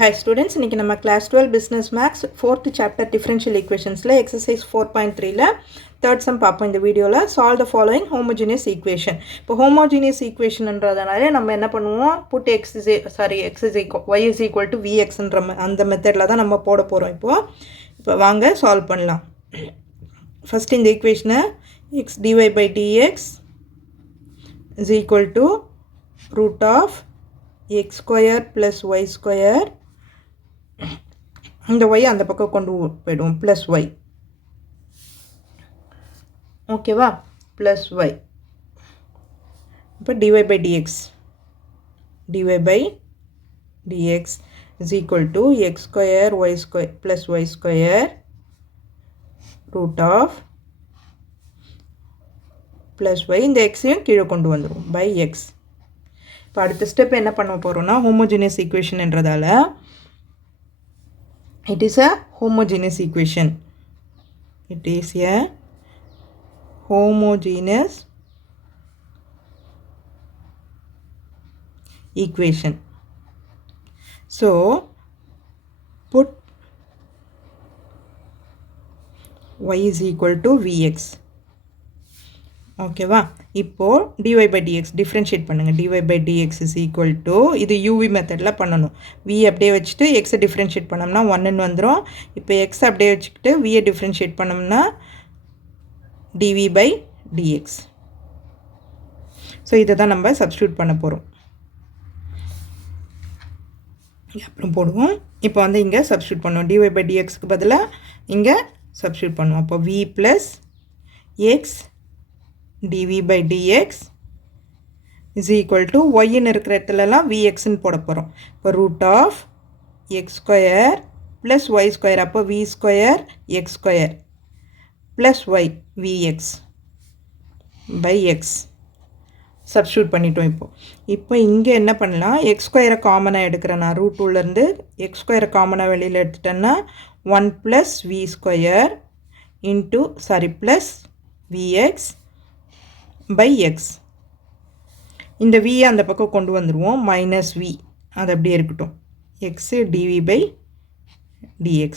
Hi students, இன்னைக்கு நம்ம class 12 business maths 4th chapter differential equationsல exercise 4.3ல third sum பார்ப்போம் இந்த வீடியோல. Solve the following homogeneous equation. இப்போ homogeneous equationன்றதனால நம்ம என்ன பண்ணுவோம், put y is equal to vx அந்த மெத்தட்ல தான் நம்ம போட போறோம். இப்போ வாங்க சால்வ் பண்ணலாம். ஃபர்ஸ்ட் இந்த ஈக்குவேஷனை x dy by dx is equal to root of x square plus y square, இந்த y அந்த பக்கம் கொண்டு போய்டும் plus y, ஓகேவா, plus y. இப்போ dy by dx is equal to x square y square plus y square root of plus y, இந்த xையும் கீழே கொண்டு வந்துரும் by x. இப்போ அடுத்த ஸ்டெப் என்ன பண்ண போகிறோம்னா, homogeneous equation என்றதால it is a homogeneous equation. It is a homogeneous equation. So put y is equal to vx. ஓகேவா, இப்போ dy by dx டிஃப்ரென்ஷியேட் பண்ணுங்கள். dy by dx is equal to, இது uv மெத்தடில் பண்ணணும். v அப்படியே வச்சுட்டு x differentiate பண்ணோம்னா 1ன்னு வந்துடும். இப்போ x அப்படியே வச்சுக்கிட்டு v டிஃப்ரென்ஷியேட் பண்ணோம்னா dv by dx. ஸோ இதை தான் நம்ம சப்ஸ்டியூட் பண்ண போகிறோம். அப்புறம் போடுவோம். இப்போ வந்து இங்கே சப்ஸ்டியூட் பண்ணுவோம். dy by dxக்கு பதிலாக இங்கே சப்ஸ்டியூட் பண்ணுவோம். அப்போ v plus x dv by dx is equal to y ன்னு இருக்கிற இடத்துலலாம் vxன்னு போட போகிறோம். இப்போ root of x square plus y square, அப்போ v square x square plus y vx by x substitute பண்ணிட்டோம். இப்போ இங்கே என்ன பண்ணலாம், எக்ஸ் ஸ்கொயரை காமனாக எடுக்கிறேன் நான். ரூட் டூலேருந்து எக்ஸ் ஸ்கொயரை காமனாக வெளியில் எடுத்துட்டேன்னா 1 plus v square into plus v x by x. இந்த v அந்த பக்கம் கொண்டு வந்துருவோம், மைனஸ் v அது அப்படியே இருக்கட்டும், x dv by dx.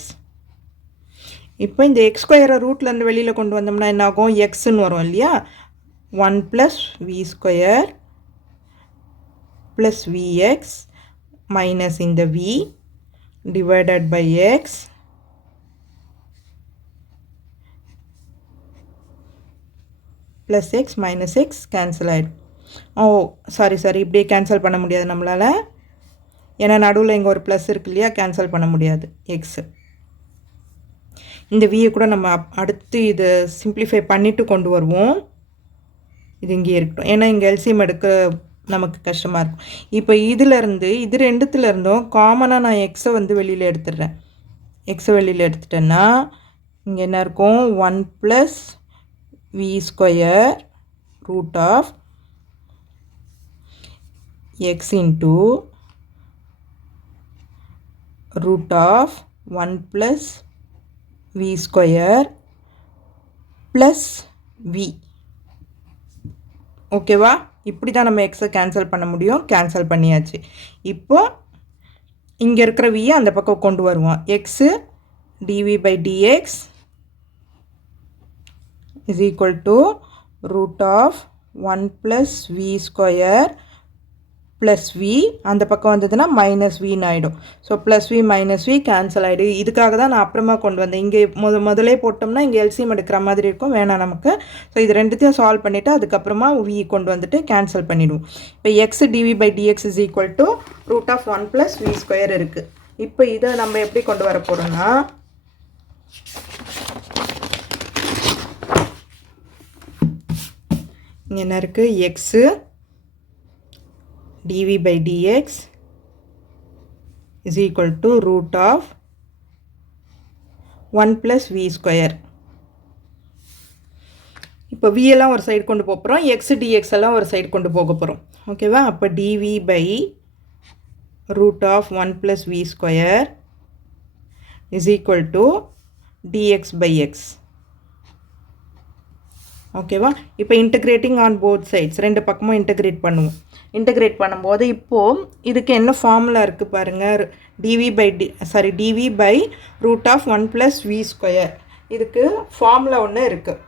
இப்போ இந்த x ஸ்கொயரை ரூட்லேருந்து வெளியில் கொண்டு வந்தோம்னா என்ன ஆகும், xன்னு வரும் இல்லையா. 1 plus v square plus v x minus இந்த v divided by x plus x minus x cancel ஆகிடும். சாரி இப்படியே கேன்சல் பண்ண முடியாது நம்மளால், ஏன்னா நடுவில் இங்கே ஒரு ப்ளஸ் இருக்கு இல்லையா, கேன்சல் பண்ண முடியாது எக்ஸு. இந்த வியை கூட நம்ம அடுத்து இதை சிம்பிளிஃபை பண்ணிவிட்டு கொண்டு வருவோம். இது இங்கே இருக்கட்டும், ஏன்னா இங்கே எல்சிஎம் எடுக்க நமக்கு கஷ்டமாக இருக்கும். இப்போ இதிலேருந்து இது ரெண்டுத்துலேருந்தும் காமனாக நான் எக்ஸை வந்து வெளியில் எடுத்துடுறேன். எக்ஸை வெளியில் எடுத்துட்டேன்னா இங்கே என்ன இருக்கும், 1 plus v square root of x into root of 1 plus v square plus v. ஓகேவா, இப்படி தான் நம்ம எக்ஸை கேன்சல் பண்ண முடியும். கேன்சல் பண்ணியாச்சு. இப்போ இங்கே இருக்கிற v அந்த பக்கம் கொண்டு வருவோம். X dv by dx is equal to root of 1 plus v square plus v, அந்த பக்கம் வந்ததுன்னா மைனஸ் வின்னு ஆகிடும். So plus v minus v cancel ஆகிடும். இதுக்காக தான் நான் அப்புறமா கொண்டு வந்தேன். இங்கே முதலே போட்டோம்னா இங்கே எல்சிஎம் எடுக்கிற மாதிரி இருக்கும், வேணாம் நமக்கு. ஸோ இது ரெண்டுத்தையும் சால்வ் பண்ணிவிட்டு அதுக்கப்புறமா வி கொண்டு வந்துட்டு கேன்சல் பண்ணிவிடுவோம். இப்போ x d v by d x is equal to root of 1 plus v square இருக்குது. இப்போ இதை நம்ம எப்படி கொண்டு வர போகிறோம்னா, என்ன இருக்குது, x dv by dx is equal to root of 1 plus v square. இப்போ v எல்லாம் ஒரு சைடு கொண்டு போகிறோம், x dx எல்லாம் ஒரு சைடு கொண்டு போக போகிறோம். ஓகேவா, அப்போ dv by root of 1 plus v square is equal to dx by x. ஓகேவா? இப்போ இன்டகிரேட்டிங் ஆன் போத் சைட்ஸ், ரெண்டு பக்கமும் இன்டகிரேட் பண்ணுவோம். இன்டகிரேட் பண்ணும்போது இப்போது இதுக்கு என்ன ஃபார்முலா இருக்குது பாருங்கள். D v by root of 1 + v². இதுக்கு ஃபார்முலா ஒன்று இருக்குது.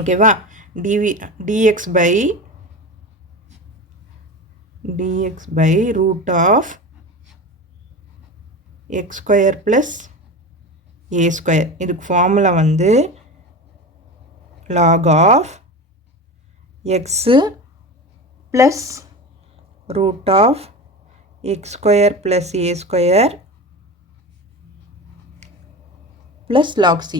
ஓகேவா? dx by root of x² + a². இதுக்கு ஃபார்முலா வந்து log of x plus root of x² plus a² plus log c.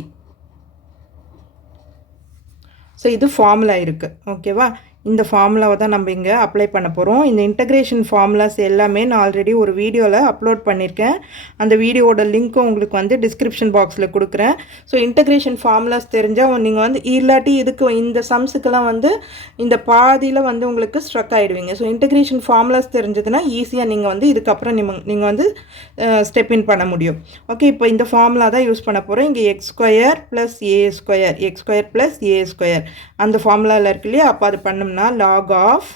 So இது ஃபார்முலா இருக்குது. ஓகேவா? இந்த ஃபார்முலாவை தான் நம்ம இங்கே அப்ளை பண்ண போகிறோம். இந்த இன்டகிரேஷன் ஃபார்முலாஸ் எல்லாமே நான் ஆல்ரெடி ஒரு வீடியோவில் அப்லோட் பண்ணியிருக்கேன். அந்த வீடியோவோட லிங்க்கும் உங்களுக்கு வந்து டிஸ்கிரிப்ஷன் பாக்ஸில் கொடுக்குறேன். ஸோ இன்டகிரேஷன் ஃபார்முலாஸ் தெரிஞ்சால் நீங்கள் வந்து இல்லாட்டி இதுக்கு இந்த சம்ஸுக்கெல்லாம் வந்து இந்த பாதியில் வந்து உங்களுக்கு ஸ்ட்ரக் ஆகிடுவீங்க. ஸோ இன்டகிரேஷன் ஃபார்முலாஸ் தெரிஞ்சதுன்னா ஈஸியாக நீங்கள் வந்து இதுக்கப்புறம் நீங்கள் வந்து ஸ்டெப் இன் பண்ண முடியும். ஓகே, இப்போ இந்த ஃபார்முலா தான் யூஸ் பண்ண போகிறோம். இங்கே x² + a² + a² அந்த ஃபார்முலாவில் இருக்கு இல்லையா? அப்போ அது பண்ணோம்னா log of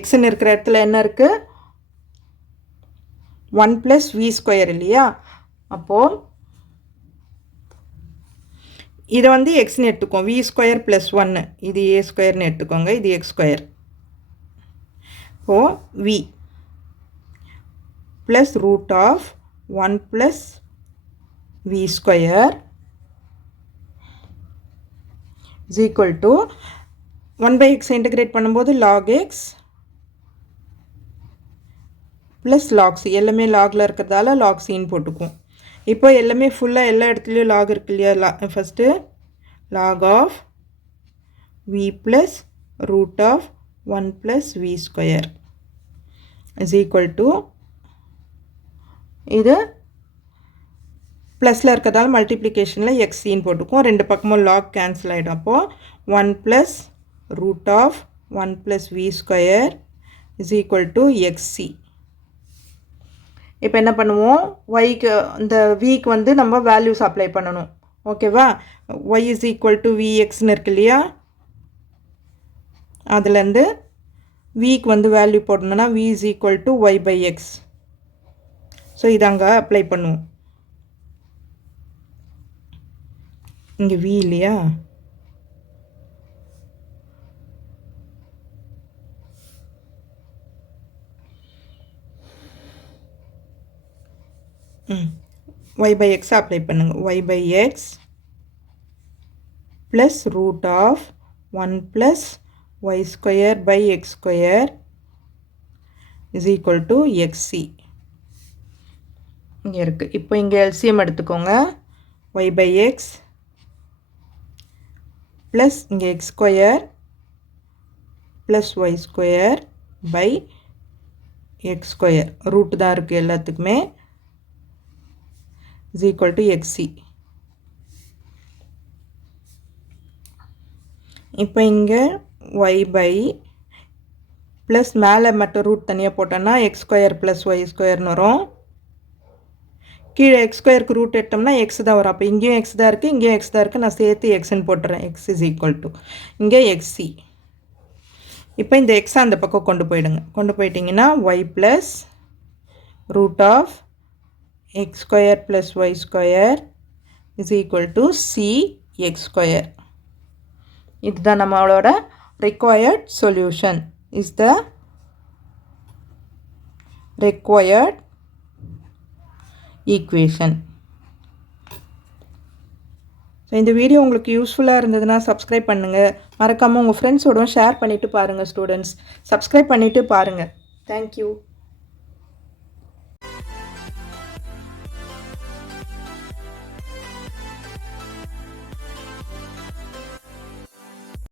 xன்னு இருக்கிற இடத்துல என்ன இருக்குது? 1 + v² இல்லையா? அப்போது இதை வந்து எக்ஸ்ன்னு எடுத்துக்கோங்க. v² + 1 இது a²ன்னு எடுத்துக்கோங்க. இது x². இப்போது v plus root of 1 + v² is equal to 1/x integrate பண்ணும்போது log x plus log c. எல்லாமே லாகில் இருக்கிறதால log cன்னு போட்டுக்குவோம். இப்போ எல்லாமே ஃபுல்லாக எல்லா இடத்துலையும் லாக் இருக்கு இல்லையா? First log of v plus root of 1 + v² is equal to இது ப்ளஸில் இருக்கிறதால மல்டிப்ளிகேஷனில் எக்ஸின்னு போட்டுக்குவோம். ரெண்டு பக்கமும் லாக் கேன்சல் ஆகிடும். அப்போது 1 + root of 1 + v² is equal to xc. இப்போ என்ன பண்ணுவோம்? yக்கு இந்த vக்கு வந்து நம்ம வேல்யூஸ் அப்ளை பண்ணணும். ஓகேவா? y is equal to vxன்னு இருக்கு இல்லையா? அதுலேருந்து vக்கு வந்து வேல்யூ போடணும்னா v is equal to y/x. So இது அங்கே அப்ளை பண்ணுவோம். இங்கே v இல்லையா? y/x அப்ளை பண்ணுங்க. y/x plus root of 1 + y²/x² is equal to xc. இங்கே இருக்குது. இப்போ இங்கே எல்சிஎம் எடுத்துக்கோங்க. y/x ப்ளஸ் இங்கே x² ப்ளஸ் y²/x². ரூட் தான் இருக்குது எல்லாத்துக்குமே. is equal to xc. இப்போ இங்கே y/ ப்ளஸ் மேலே மட்டும் ரூட் தனியாக போட்டோன்னா x² + y²ன்னு வரும். கீழே x²க்கு ரூட் எடுத்தோம்னா x தான் வரும். அப்போ இங்கேயும் x தான் இருக்குது, இங்கேயும் x தான் இருக்குது. நான் சேர்த்து xன்னு போட்டுறேன். x is equal to இங்கே xc. இப்போ இந்த x அந்த பக்கம் கொண்டு போயிடுங்க. கொண்டு போயிட்டிங்கன்னா y plus root of x² + y² is equal to cx². இதுதான் நம்மளோட required solution. is the required equation. So இந்த வீடியோ உங்களுக்கு யூஸ்ஃபுல்லாக இருந்ததுன்னா சப்ஸ்கிரைப் பண்ணுங்கள். மறக்காமல் உங்கள் ஃப்ரெண்ட்ஸோடும் ஷேர் பண்ணிவிட்டு பாருங்கள். ஸ்டூடெண்ட்ஸ் சப்ஸ்கிரைப் பண்ணிவிட்டு பாருங்கள். தேங்க்யூ.